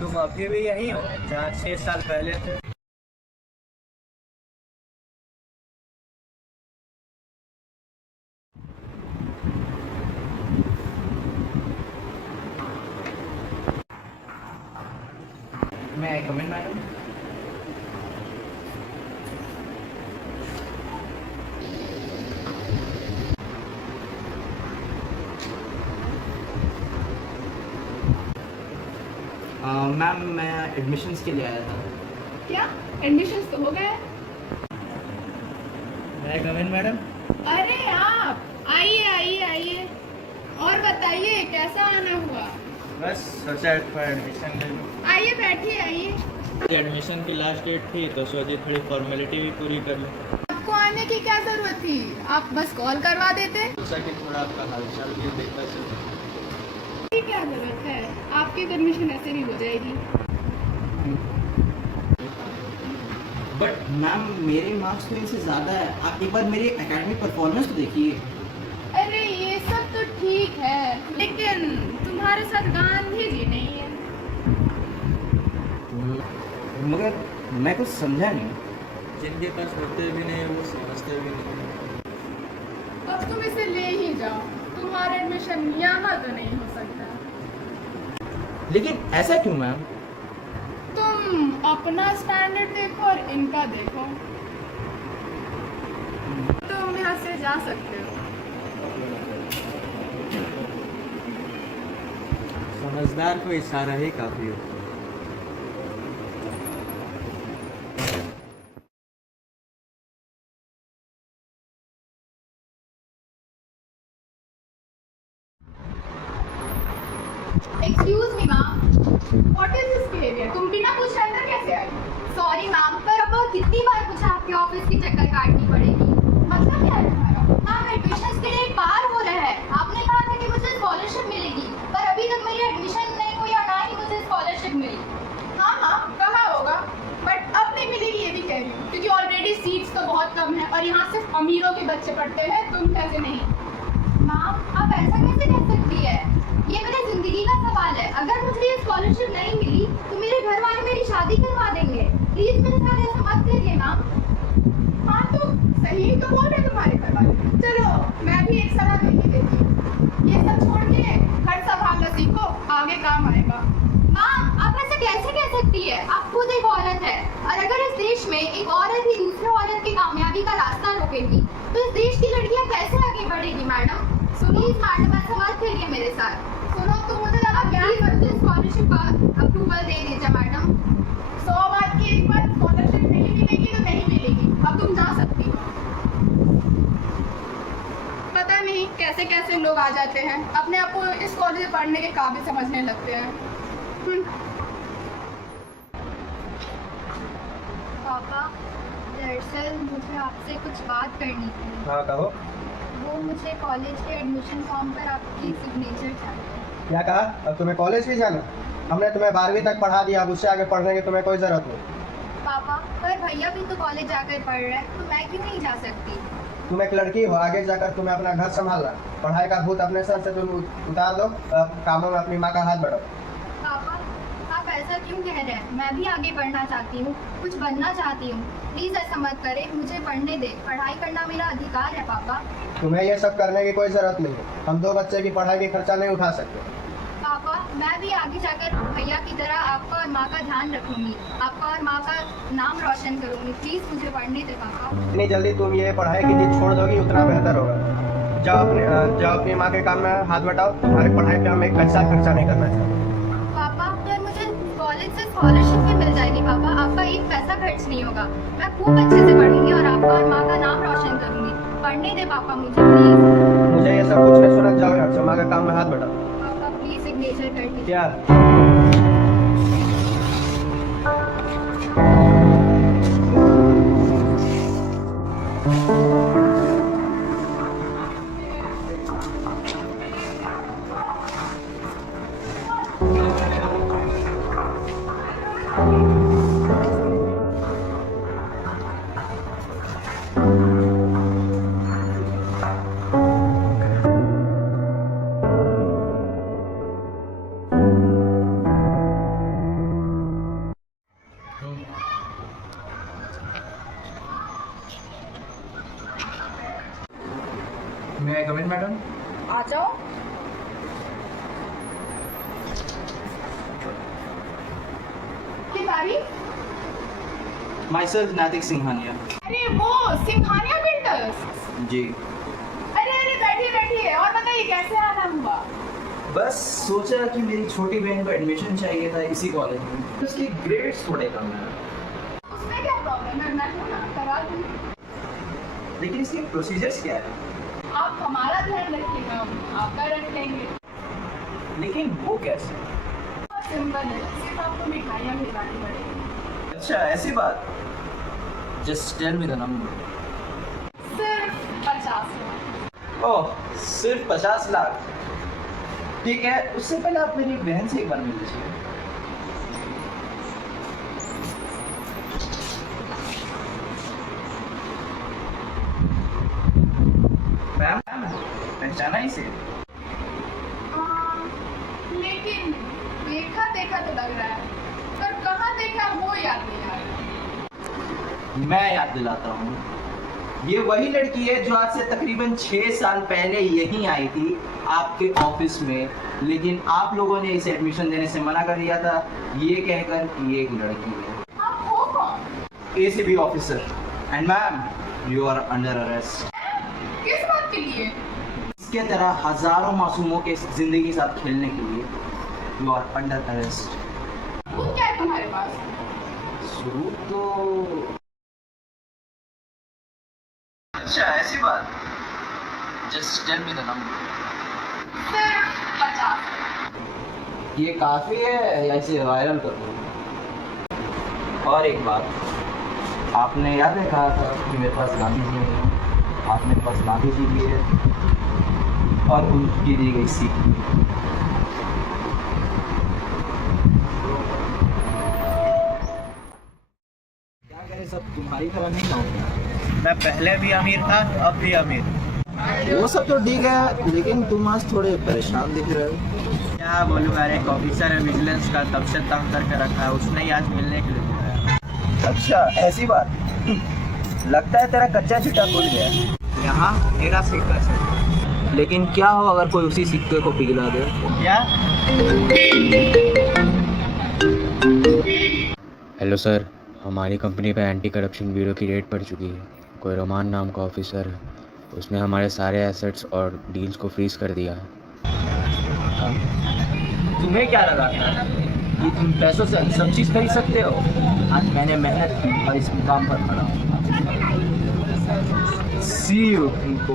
तुम अभी भी यही हो जहाँ 6 साल पहले थे? मैं कमिंग मैडम। मैम मैं एडमिशन्स के लिए आया था। क्या एडमिशन्स तो हो गए? मैं कमिंग मैडम। अरे आप आइए आइए आइए, और बताइए कैसा आना हुआ? बस सोचा एडमिशन ले लूँ। आइए बैठिए आइए। एडमिशन की लास्ट डेट थी तो सोची थोड़ी फॉर्मेलिटी भी पूरी कर लूँ। आपको आने की क्या जरूरत थी? आप बस कॉल करवा देते। सोचा कि थोड़ा आपका हालचाल भी देखा चलो। ये क्या जरूरत है, आपकी तो एडमिशन ऐसे भी हो जाएगी। बट मैम मेरे मार्क्स तो इनसे ज़्यादा है। आप एक बार मेरी एकेडमिक परफॉर्मेंस तो देखिए। अरे ये सब तो ठीक है, लेकिन तुम्हारे साथ गांधी जी नहीं है। मगर मैं कुछ समझा नहीं। जिनके पास होते भी नहीं वो समझते भी नहीं। अब तुम इसे ले ही जाओ, तुम्हारा एडमिशन यहाँ तो नहीं हो सकता। लेकिन ऐसा क्यों मैम? तुम अपना स्टैंडर्ड देखो और इनका देखो। तुम यहाँ से जा सकते हो। समझदार को इशारा ही काफी होता है। Excuse me ma'am, what is this behaviour? तुम बिना पूछे अंदर कैसे आई? सॉरी मैम, पर अब कितनी बार मुझे आपके ऑफिस की चक्कर काटनी पड़ेगी? मतलब क्या है तुम्हारा? मैम एडमिशन के लिए पार हो रहा है। आपने कहा था कि मुझे स्कॉलरशिप मिलेगी, पर अभी तक मेरी एडमिशन नहीं हुई और ना ही मुझे स्कॉलरशिप मिली। हाँ हाँ कहा होगा, बट अब नहीं मिलेगी ये भी कह रही हूँ, क्योंकि ऑलरेडी सीट्स तो बहुत कम है और यहाँ सिर्फ अमीरों के बच्चे पढ़ते हैं, तुम कैसे नहीं। मैम आप ऐसा कैसे कह सकती है? ये मेरी जिंदगी का सवाल है। अगर मुझे ये स्कॉलरशिप नहीं मिली तो मेरे घर वाले मेरी शादी करवा देंगे। प्लीज मेरे साथ ऐसा मत करिए मैम। हाँ तो सही तो बोल रहे तुम्हारे घर वाले। चलो मैं भी एक सलाह देके देती हूँ, ये सब छोड़ के घर संभालना सीखो, आगे काम आएगा। मैम आप ऐसा कैसे कह सकती है? आप खुद एक औरत है, और अगर इस देश में एक औरत ही दूसरे औरत की कामयाबी का रास्ता रोकेगी तो इस देश की लड़कियां कैसे आगे बढ़ेगी? मैडम प्लीज मैडम ऐसा मत करिए मेरे साथ। सुनो तो मुझे लगा प्लीज मुझे स्कॉलरशिप का अप्रूवल दे दीजिए मैडम। 100 बात की एक बार, स्कॉलरशिप नहीं मिलेगी तो नहीं मिलेगी, अब तुम जा सकती हो। पता नहीं कैसे कैसे लोग आ जाते हैं, अपने आप को इस कॉलेज में पढ़ने के काबिल समझने लगते हैं। पापा दरअसल मुझे आपसे कुछ बात करनी थी। हाँ कहो। वो मुझे कॉलेज के एडमिशन फॉर्म पर आपकी सिग्नेचर चाहिए। क्या कहा? अब तुम्हें कॉलेज भी जाना? हमने तुम्हें 12वीं तक पढ़ा दिया, अब उससे आगे पढ़ने की तुम्हें कोई ज़रूरत नहीं। पापा पर भैया भी तो कॉलेज जाकर पढ़ रहे हैं, तो मैं क्यों नहीं जा सकती? तुम एक लड़की हो, आगे जाकर तुम्हें अपना घर संभालना, पढ़ाई का भूत अपने सर से तुम उतार दो, कामों में अपनी माँ का हाथ बढ़ाओ। पापा आप ऐसा क्यों कह रहे हैं? मैं भी आगे बढ़ना चाहती हूँ, कुछ बनना चाहती हूँ। प्लीज़ ऐसा मत करें, मुझे पढ़ने दे। पढ़ाई करना मेरा अधिकार है पापा। तुम्हें ये सब करने की कोई ज़रूरत नहीं है। हम 2 बच्चे की पढ़ाई की खर्चा नहीं उठा सकते। पापा मैं भी आगे जाकर भैया की तरह आपका और माँ का ध्यान रखूंगी, आपका और माँ का नाम रोशन करूंगी। प्लीज़ मुझे पढ़ने दे पापा। जितनी जल्दी तुम ये पढ़ाई की जिद छोड़ दोगी उतना बेहतर होगा। जाओ अपनी माँ के काम में हाथ बटाओ। तुम्हारी पढ़ाई पे हम एक पैसा खर्चा नहीं करना चाहते। पापा तो मुझे कॉलेज से स्कॉलरशिप भी मिल जाएगी पापा, आपका एक पैसा खर्च नहीं होगा। मैं खूब अच्छे से पढ़ूंगी और आपका और माँ का नाम रोशन करूंगी। पढ़ने दे पापा मुझे प्लीज़। मुझे ये सब कुछ नहीं सुना, जाओ यहाँ से, माँ के काम में हाथ बटाओ। पापा प्लीज़ सिग्नेचर कर दीजिए। क्या? आ जाओ। की तारीफ? Myself Natik Singhania. अरे वो सिंघानिया बिल्डर्स। जी। अरे बैठिए बैठिए, और बताइए कैसे आना हुआ? बस सोचा कि मेरी छोटी बहन को एडमिशन चाहिए था इसी कॉलेज में। उसके ग्रेड्स थोड़े कम हैं, उसमें क्या प्रॉब्लम है? मैं हूं ना, करा दूंगी। लेकिन इसके प्रोसीजर्स क्या है? आप हमारा ध्यान रखिएगा, हम आपका रख लेंगे। लेकिन वो कैसे? बहुत सिंपल है, सिर्फ आपको मिठाइयाँ भिजवानी पड़ेगी। अच्छा ऐसी बात। Just tell me the number. सिर्फ 50 लाख। ओह सिर्फ 50 लाख। ठीक है, उससे पहले आप मेरी बहन से एक बार मिल लीजिए। मैम पहचाना इसे? लेकिन देखा देखा तो लग रहा है, पर कहाँ देखा वो याद नहीं आ रहा। मैं याद दिलाता हूँ, ये वही लड़की है जो आज से तकरीबन 6 साल पहले यहीं आई थी आपके ऑफिस में, लेकिन आप लोगों ने इसे एडमिशन देने से मना कर दिया था ये कहकर कि ये एक लड़की है। आप हो कौन? ACB officer and ma'am you are under arrest. किस बात के लिए? इसके तरह हजारों मासूमों के जिंदगी के साथ खेलने के लिए यू आर अंडर अरेस्ट। वो क्या है तुम्हारे पास? सबूत तो अच्छा ऐसी बात। Just tell me the number. सिर्फ 50। ये काफी है या इसे वायरल कर दो? और एक बात, आपने याद है कहा था कि मेरे पास गांधी जी है, आप मेरे पास गांधी जी भी है और उनकी दी गई सीख भी है। क्या करें, सब तुम्हारी तरह नहीं ना होगा। मैं पहले भी अमीर था, अब भी अमीर। वो सब तो ठीक है, लेकिन तुम आज थोड़े परेशान दिख रहे हो। क्या बोलूँ यार, एक ऑफिसर है विजिलेंस का, तब से तंग करके रखा है, उसने ही आज मिलने के लिए बुलाया। अच्छा ऐसी बात। लगता है तेरा कच्चा चिट्टा खुल गया। यहाँ मेरा सिक्का है। लेकिन क्या हो अगर कोई उसी सिक्के को पिघला दे? क्या? हेलो सर, हमारी कंपनी पे एंटी करप्शन ब्यूरो की रेड पड़ चुकी है। कोई रोमान नाम का ऑफिसर है, उसने हमारे सारे एसेट्स और डील्स को फ्रीज कर दिया है। तुम्हें क्या लगा कि तुम पैसों से सब चीज़ खरीद सकते हो? आज मैंने मेहनत की और इस मुकाम पर खड़ा हूँ। सी यू तुमको